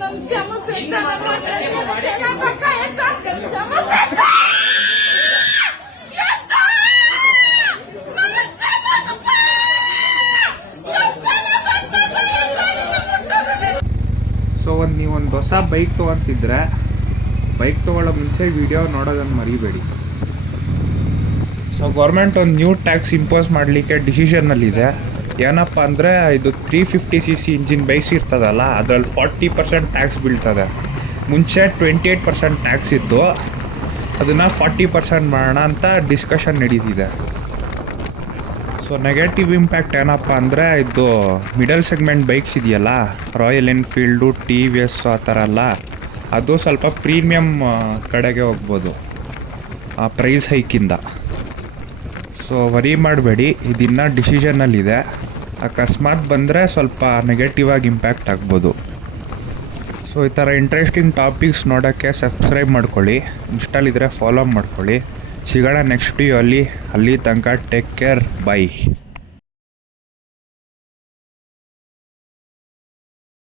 ನಮ್ ಕ್ಷಮಿಸಿ ನನ್ನ ಪಕ್ಕ ಕ್ಷಮಿಸಿ ಸೊ ನೀವೊಂದು ಹೊಸ ಬೈಕ್ ತೊಗೊತಿದ್ರೆ ಬೈಕ್ ತೊಗೊಳ್ಳೋ ಮುಂಚೆ ವಿಡಿಯೋ ನೋಡೋದನ್ನು ಮರಿಬೇಡಿ. ಸೊ ಗೌರ್ಮೆಂಟ್ ಒಂದು ನ್ಯೂ ಟ್ಯಾಕ್ಸ್ ಇಂಪೋಸ್ ಮಾಡಲಿಕ್ಕೆ ಡಿಸಿಷನ್ನಲ್ಲಿದೆ. ಏನಪ್ಪ ಅಂದರೆ ಇದು 350cc ಇಂಜಿನ್ ಬೈಕ್ಸ್ ಇರ್ತದಲ್ಲ, ಅದರಲ್ಲಿ 40% ಟ್ಯಾಕ್ಸ್ ಬೀಳ್ತದೆ. ಮುಂಚೆ 28% ಟ್ಯಾಕ್ಸ್ ಇತ್ತು, ಅದನ್ನು 40% ಮಾಡೋಣ ಅಂತ ಡಿಸ್ಕಷನ್ ನಡೀತಿದೆ. ಸೊ ನೆಗೆಟಿವ್ ಇಂಪ್ಯಾಕ್ಟ್ ಏನಪ್ಪ ಅಂದರೆ ಇದು ಮಿಡಲ್ ಸೆಗ್ಮೆಂಟ್ ಬೈಕ್ಸ್ ಇದೆಯಲ್ಲ, ರಾಯಲ್ ಎನ್ಫೀಲ್ಡು, TVS ಆ ಥರ ಎಲ್ಲ, ಅದು ಸ್ವಲ್ಪ ಪ್ರೀಮಿಯಮ್ ಕಡೆಗೆ ಹೋಗ್ಬೋದು ಆ ಪ್ರೈಸ್ ಹೈಕಿಂದ. ಸೊ ವರಿ ಮಾಡಬೇಡಿ, ಇದಿನ್ನ ಡಿಸಿಷನ್ನಲ್ಲಿದೆ. ಅಕಸ್ಮಾತ್ ಬಂದರೆ ಸ್ವಲ್ಪ ನೆಗೆಟಿವ್ ಆಗಿ ಇಂಪ್ಯಾಕ್ಟ್ ಆಗ್ಬೋದು. ಸೊ ಈ ಥರ ಇಂಟ್ರೆಸ್ಟಿಂಗ್ ಟಾಪಿಕ್ಸ್ ನೋಡೋಕ್ಕೆ ಸಬ್ಸ್ಕ್ರೈಬ್ ಮಾಡ್ಕೊಳ್ಳಿ, ಇನ್ಸ್ಟಾಲಿದ್ರೆ ಫಾಲೋ ಮಾಡ್ಕೊಳ್ಳಿ. ಸಿಗೋಣ ನೆಕ್ಸ್ಟ್ ವಿಡಿಯೋ ಅಲ್ಲಿ ತನಕ ಟೇಕ್ ಕೇರ್, ಬೈ.